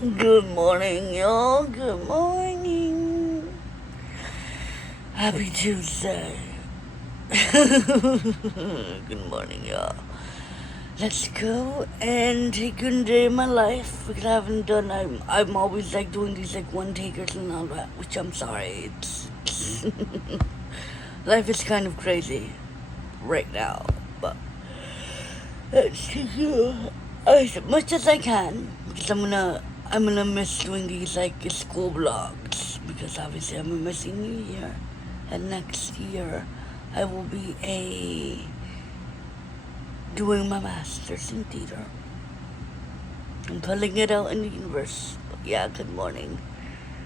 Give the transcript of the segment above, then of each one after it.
Good morning, y'all. Good morning. Happy Tuesday. Good morning, y'all. Let's go and take a day in my life because I haven't done. I'm always like doing these like one takers and all that, which I'm sorry. It's life is kind of crazy right now, but let's do as much as I can because I'm gonna miss doing these like school vlogs because obviously I'm missing New Year, and next year I will be doing my master's in theater. I'm putting it out in the universe. But yeah, good morning.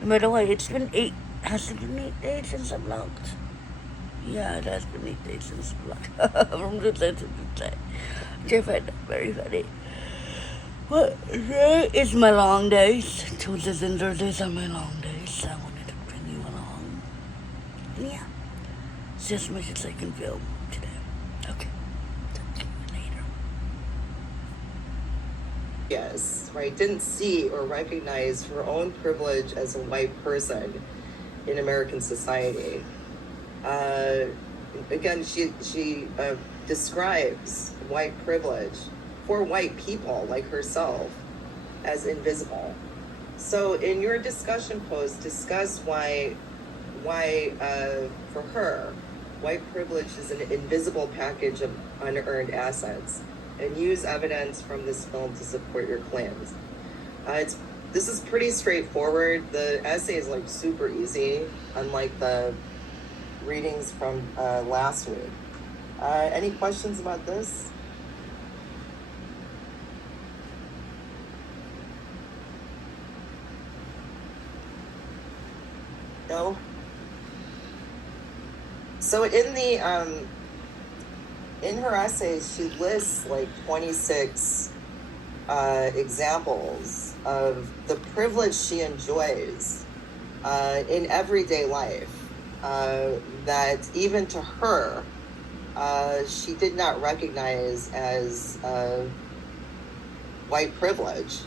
No matter what, it's been 8. Has it been 8 days since I vlogged? Yeah, it has been 8 days since I vlogged. From Tuesday to Tuesday. Very funny. Well, today is my long days. Tuesdays and Thursdays are my long days. I wanted to bring you along. And yeah, it's just as much as I can film today. Okay, talk to you later. Yes, right, didn't see or recognize her own privilege as a white person in American society. Again, she describes white privilege for white people like herself as invisible. So, in your discussion post, discuss why for her, white privilege is an invisible package of unearned assets, and use evidence from this film to support your claims. This is pretty straightforward. The essay is like super easy, unlike the readings from last week. Any questions about this? No. So in her essay, she lists like 26 examples of the privilege she enjoys in everyday life that even to her, she did not recognize as white privilege,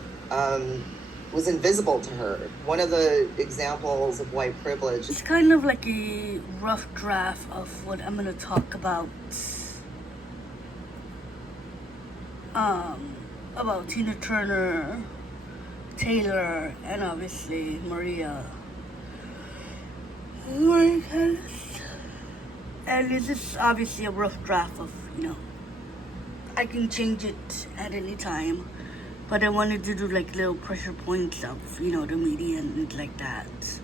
was invisible to her. One of the examples of white privilege. It's kind of like a rough draft of what I'm gonna talk about Tina Turner, Taylor, and obviously Maria. And this is obviously a rough draft of, I can change it at any time. But I wanted to do like little pressure points of, the media and things like that.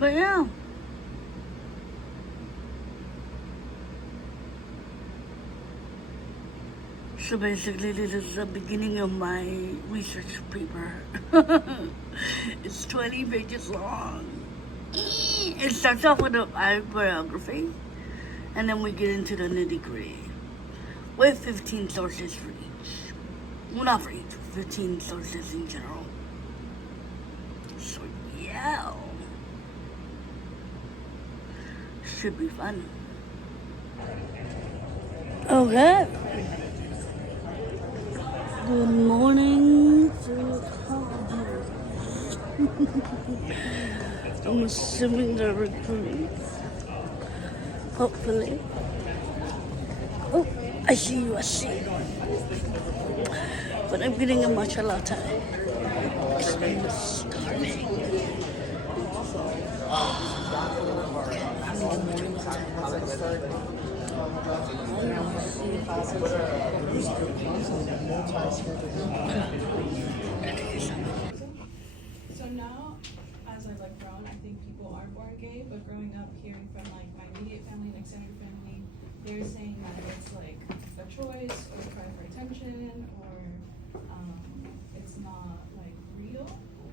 But yeah. So basically, this is the beginning of my research paper. It's 20 pages long. It starts off with a biography, and then we get into the nitty gritty with 15 sources for each. Well, not for each, 15 sources in general. So, yeah. Should be fun. Okay. Good morning to I'm assuming they're recruiting. Hopefully. Oh, I see you, I see you. But I'm getting a matcha latte. It's starving. Okay, I'm getting a matcha latte. So now, as I've like grown, I think people are born gay, but growing up, hearing from like my immediate family and extended family, they're saying that it's like a choice or a cry for attention or it's not like real.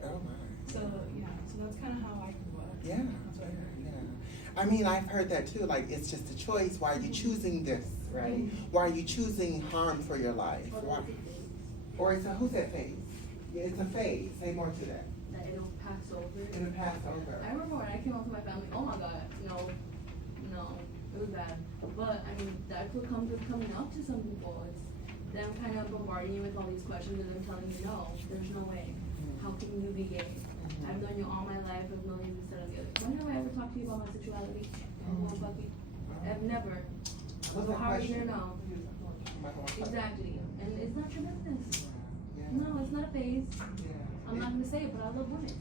Oh my. So yeah, so that's kind of how I grew up. Yeah. That's what I heard. Yeah. I mean, I've heard that too. Like, it's just a choice. Why are you choosing this, right? Why are you choosing harm for your life? Why? Or it's a, who's that phase? Yeah, it's a phase. Say more to that. That it'll pass over. It'll pass over. I remember when I came out to my family, oh my god, no, it was bad. But I mean, that could come with coming out to some people. them kind of bombarding you with all these questions and them telling you, no, there's no way. How can you be gay? I've known you all my life, I've known you this, that, and the other. When have I ever talked to you about my sexuality? I've never. So how are you gonna know? Exactly. And it's not your business. No, it's not a phase. I'm not gonna say it, but I love women.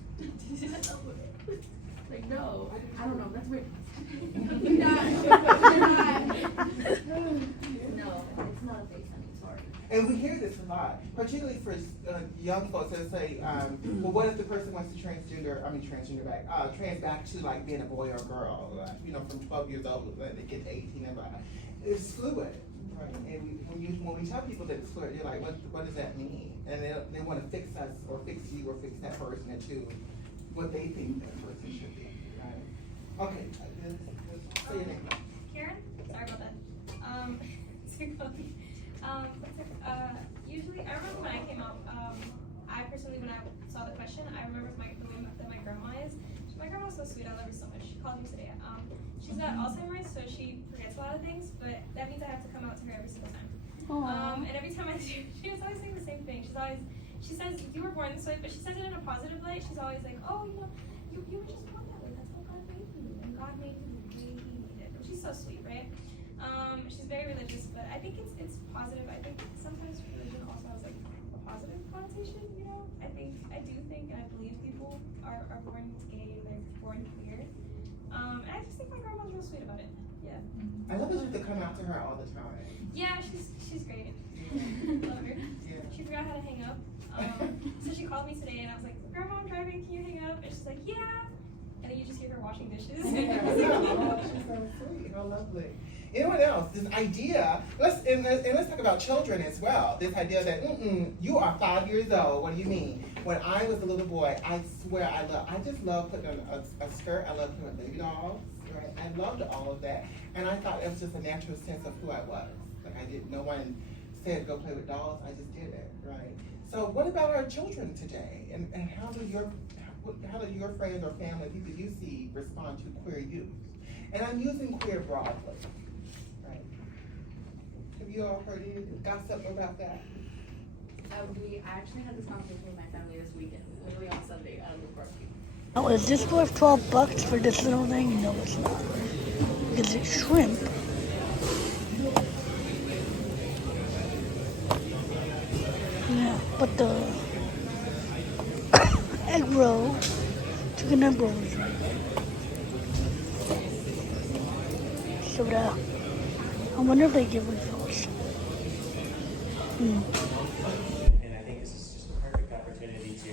Like, no, I don't know, that's weird. You're not. No, it's not a phase, honey, sorry. And we hear this a lot, particularly for young folks that say, well, what if the person wants to trans back to like being a boy or a girl, from 12 years old, they get to 18 and it's fluid. Right. And when we tell people that it's fluid, you're like, what does that mean? And they want to fix us or fix you or fix that person into what they think that person should be, right? Okay, say your name. Karen? Sorry about that. Usually, I remember when I came out, I personally, when I saw the question, I remember the way that my grandma is. My grandma was so sweet, I love her so much. She called me today. She's got Alzheimer's, so she forgets a lot of things, but that means I have to come out to her every single time. And every time I do, she was always saying the same thing. She says, you were born this way, but she says it in a positive light. She's always like, oh, you were just born that way. That's how God made you. And God made you the way He made it. And she's so sweet, right? She's very religious, but I think it's positive. I think sometimes religion also has like a positive connotation, I do think and I believe people are born gay and they're born queer. And I just think my grandma's real sweet about it. Yeah. I love that you have to come out to her all the time. Yeah, she's great. Love her. Yeah. She forgot how to hang up. So she called me today and I was like, Grandma, I'm driving, can you hang up? And she's like, yeah. And then you just hear her washing dishes. Oh, she's so sweet. How lovely. Anyone else? This idea, let's talk about children as well. This idea that, you are 5 years old, what do you mean? When I was a little boy, I swear I just loved putting on a skirt, I loved putting on baby dolls, right? I loved all of that. And I thought it was just a natural sense of who I was. Like no one said go play with dolls, I just did it, right? So what about our children today? And how do your friends or family, people you see, respond to queer youth? And I'm using queer broadly, right? Have you all heard any gossip about that? I actually had this conversation with my family this weekend, literally on Sunday at a little barbecue. Oh, is this worth $12 for this little thing? No, it's not. Because it's shrimp. Yeah, but the egg roll, chicken egg roll is right there. Soda. I wonder if they give refills. And I think this is just a perfect opportunity to,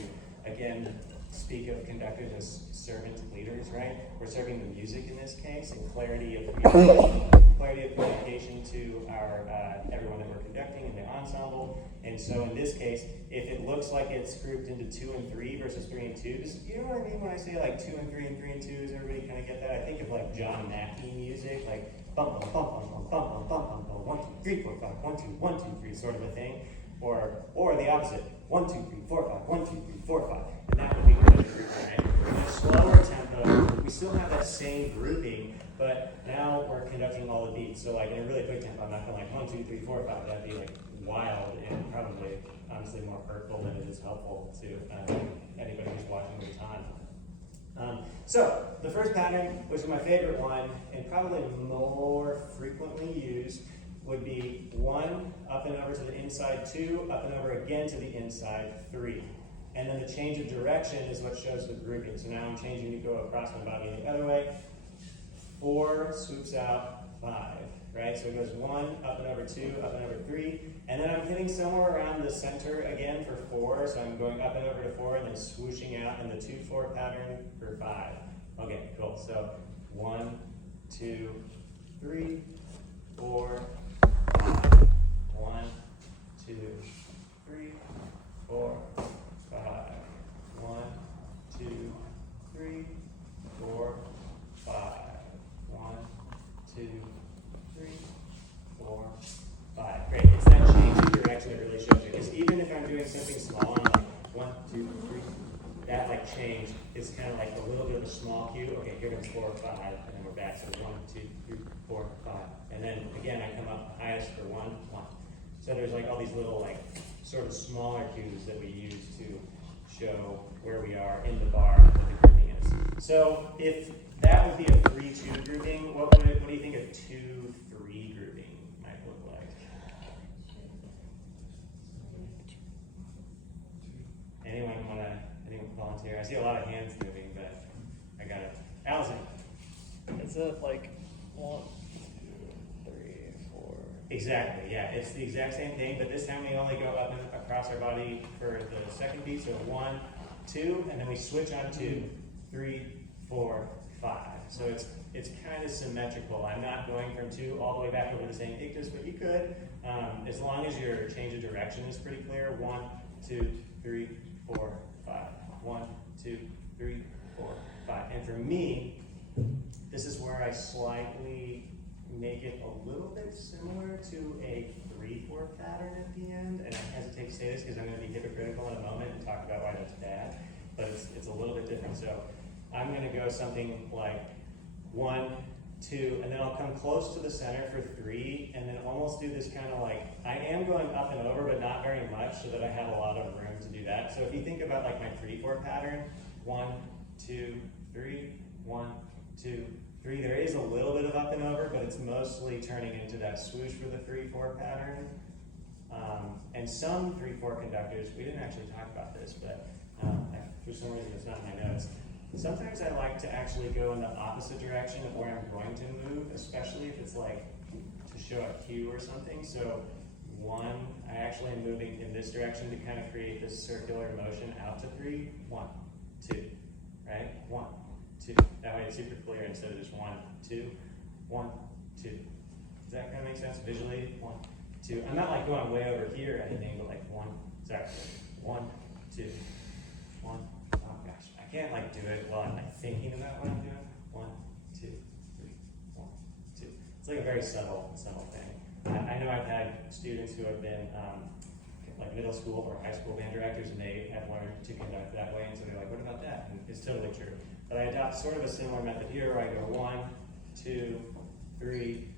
again, speak of conductors as servant leaders, right? We're serving the music in this case, and clarity of communication to our everyone that we're conducting in the ensemble. And so in this case, if it looks like it's grouped into 2 and 3 versus 3 and 2, you know what I mean when I say like 2 and 3 and 3 and 2? Does everybody kind of get that? I think of like John Mackey music, like bum bum bum bum bum bum bum bum bum 1 2 3 4 5 1 2 1 2 3 sort of a thing, or the opposite 1 2 3 4 5 1 2 3 4 5, and that would be good, right? In a slower tempo, we still have that same grouping, but now we're conducting all the beats. So like in a really quick tempo, I'm not going like 1 2 3 4 5. That'd be like wild and probably honestly more hurtful than it is helpful to anybody who's watching at the time. So the first pattern, which is my favorite one and probably more frequently used, would be 1 up and over to the inside, 2 up and over again to the inside, 3. And then the change of direction is what shows the grouping. So now I'm changing to go across my body the other way. 4 swoops out 5, right? So it goes 1 up and over 2, up and over 3. And then I'm hitting somewhere around the center again for 4. So I'm going up and over to 4 and then swooshing out in the 2-4 pattern for 5. Okay, cool. So 1, 2, 3, 4, 5. 1, 2, 3, 4, 5. 1, 2, 3, 4, 5. 1, 2, 3, 4, 5. Great. It's that change of direction that really shows you. Because even if I'm doing something small, I'm like 1, 2, 3, that like change is kind of like a little bit of a small cue. Okay, here comes 4, 5, and then we're back. So 1, 2, 3, 4, 5. And then again, I come up highest for 1, 1. So there's like all these little like sort of smaller cues that we use to show where we are in the bar and what the grouping is. So if that would be a 3-2 grouping, what do you think a 2-3 grouping might look like? Anyone volunteer? I see a lot of hands moving, but I got it. Allison. Is it like 1, 2, 3, 4? Exactly, yeah. It's the exact same thing, but this time we only go up and across our body for the second beat. So 1, 2, and then we switch on 2, 3, 4, 5. So it's kind of symmetrical. I'm not going from 2 all the way back over the same ictus, but you could, as long as your change of direction is pretty clear. 1, 2, 3, 4, 5. 1, 2, 3, 4, 5. And for me, this is where I slightly make it a little bit similar to a 3/4 pattern at the end. And I hesitate to say this because I'm going to be hypocritical in a moment and talk about why that's bad, but it's a little bit different. So I'm going to go something like 1, 2, and then I'll come close to the center for 3, and then almost do this kind of like, I am going up and over, but not very much, so that I have a lot of room to do that. So if you think about like my 3/4 pattern, 1, 2, 3, 1, 2, 3, there is a little bit of up and over, but it's mostly turning into that swoosh for the 3/4 pattern. And some 3/4 conductors, we didn't actually talk about this, but for some reason it's not in my notes. Sometimes I like to actually go in the opposite direction of where I'm going to move, especially if it's like to show a cue or something. So 1, I actually am moving in this direction to kind of create this circular motion out to 3, 1, 2, right? 1, 2. That way it's super clear instead of just 1, 2, 1, 2. Does that kind of make sense visually? 1, 2. I'm not like going way over here or anything, but like 1, sorry, 1, 2, 1. Oh gosh, I can't like do it while I'm like thinking about what I'm doing. 1, 2, 3, 1, 2. It's like a very subtle thing. I know I've had students who have been like middle school or high school band directors, and they have learned to conduct that way, and so they're like, what about that? And it's totally true. But I adopt sort of a similar method here where I go 1, 2, 3,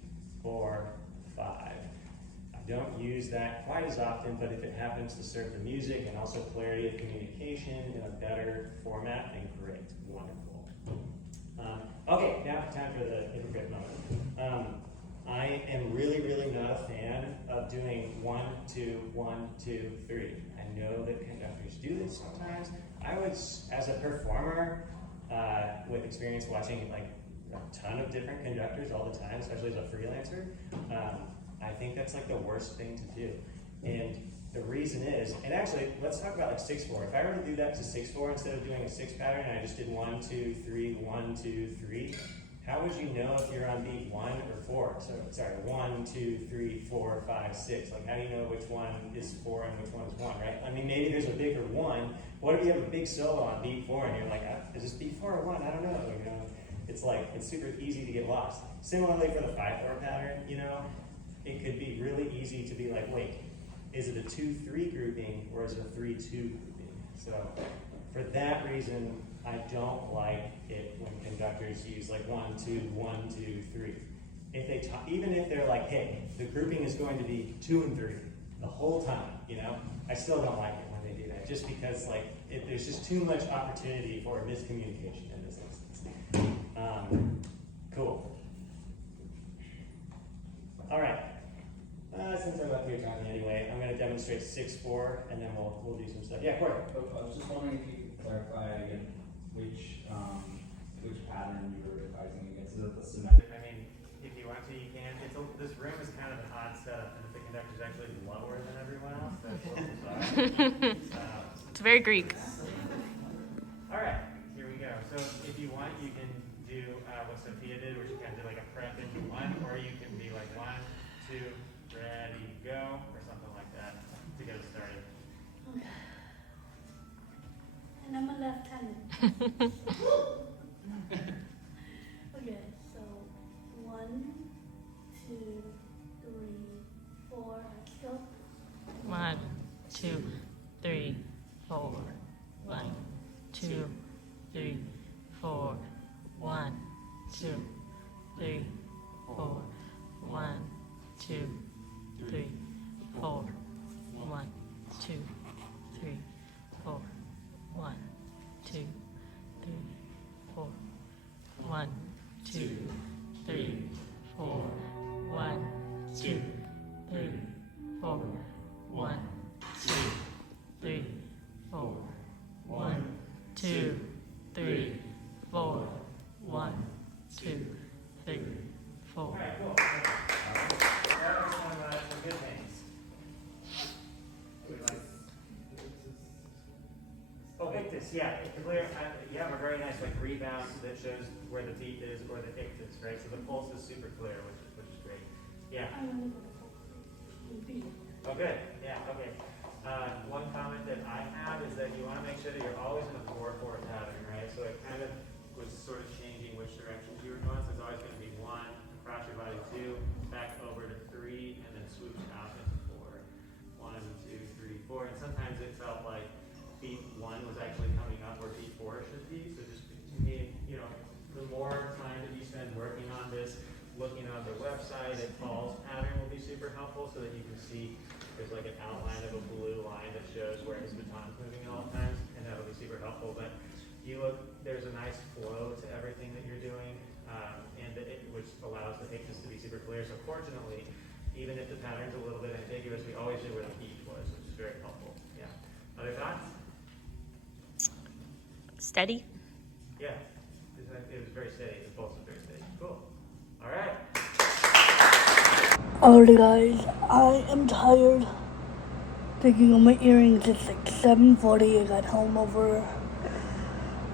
4, 5. I don't use that quite as often, but if it happens to serve the music and also clarity of communication in a better format, then great, wonderful. Okay, now time for the hypocrite moment. I am really, really not a fan of doing 1, 2, 1, 2, 3. I know that conductors do this sometimes. I was, as a performer, with experience watching like a ton of different conductors all the time, especially as a freelancer, I think that's like the worst thing to do. And the reason is, and actually, let's talk about like 6/4. If I were to do that to 6/4 instead of doing a 6 pattern, and I just did 1, 2, 3, 1, 2, 3, how would you know if you're on beat 1 or 4? So, sorry, 1, 2, 3, 4, 5, 6. Like, how do you know which one is 4 and which one is 1, right? I mean, maybe there's a bigger 1. What if you have a big solo on beat 4 and you're like, is this beat 4 or 1? I don't know. You know, it's like, it's super easy to get lost. Similarly for the 5/4 pattern, you know, it could be really easy to be like, wait, is it a 2-3 grouping or is it a 3-2 grouping? So for that reason, I don't like it when conductors use like 1, 2, 1, 2, 3. If they even if they're like, hey, the grouping is going to be 2 and 3 the whole time, you know, I still don't like it when they do that, just because like there's just too much opportunity for miscommunication in this instance. Cool. All right. Since I'm up here talking anyway, I'm going to demonstrate 6/4, and then we'll do some stuff. Yeah, Corey. I was just wondering if you could clarify again which pattern you were advising against. Is it the symmetric? I mean, if you want to, you can. This room is kind of an odd setup, and if the conductor's actually lower than everyone else, that's a little bizarre. It's very Greek. All right, here we go. So if you want, you can do what Sophia did, where she kind of did like a prep into 1, or you can be like 1, 2, ready, go, or something like that to get us started. And I'm a left-handed. Okay, so 1, 2, 3, 4, let's go. 1, 2, 3, 4. 1, 2, 3, 4. 1, 2, 3, 4. 1, 2, 3, 4. it's, yeah, it's clear, you have a very nice like rebound that shows where the beat is or the ick is, right? So the pulse is super clear, which is great. Yeah. Oh, good. Yeah. Okay. One comment that I have is that you want to make sure that you're always in a 4/4 pattern, right? So it kind of was sort of changing which directions you were going. So it's always going to be 1, across your body, 2, back over to 3, and then swoosh out into 4. 1, 2, 3, 4. And sometimes it felt like beat 1 was actually coming up where beat 4 should be. So just to me, you know, the more time that you spend working on this, looking on the website, a Paul's pattern will be super helpful so that you can see there's like an outline of a blue line that shows where his baton's moving at all times, and that'll be super helpful. But you look, there's a nice flow to everything that you're doing, which allows the thickness to be super clear. So fortunately, even if the pattern's a little bit ambiguous, we always knew where the beat was, which is very helpful. Yeah. Other thoughts? Steady. Yeah. It was very steady. The pulse was very steady. Cool. All right. Alright guys, I am tired. Taking on my earrings, it's like 7:40. I got home over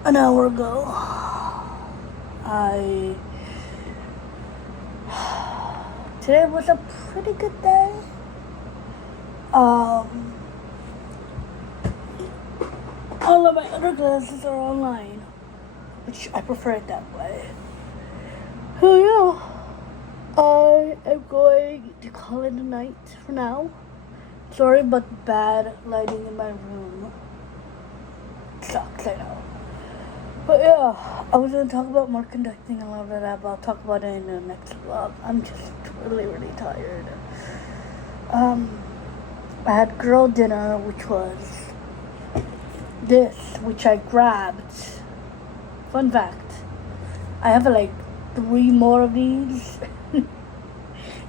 an hour ago. Today was a pretty good day. All of my other classes are online, which I prefer it that way. So yeah. I am going to call it a night for now. Sorry about the bad lighting in my room. It sucks, I know. But yeah, I was going to talk about more conducting and all of that, but I'll talk about it in the next vlog. I'm just really, really tired. I had girl dinner, which was this, which I grabbed. Fun fact, I have like 3 more of these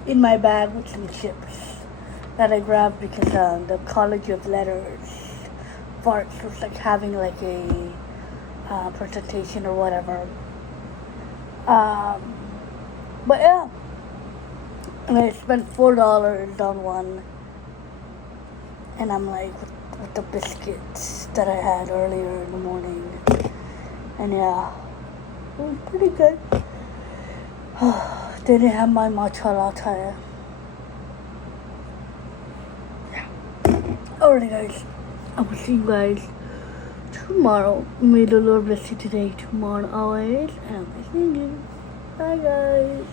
in my bag with some chips that I grabbed because the College of Letters Farts was like having like a presentation or whatever. But yeah, and I spent $4 on one, and I'm like with the biscuits that I had earlier in the morning, and yeah, it was pretty good. They didn't have my matcha latte. Yeah. Alright guys, I will see you guys tomorrow. Made a little busy today, tomorrow always, and I'll be seeing you. Bye guys.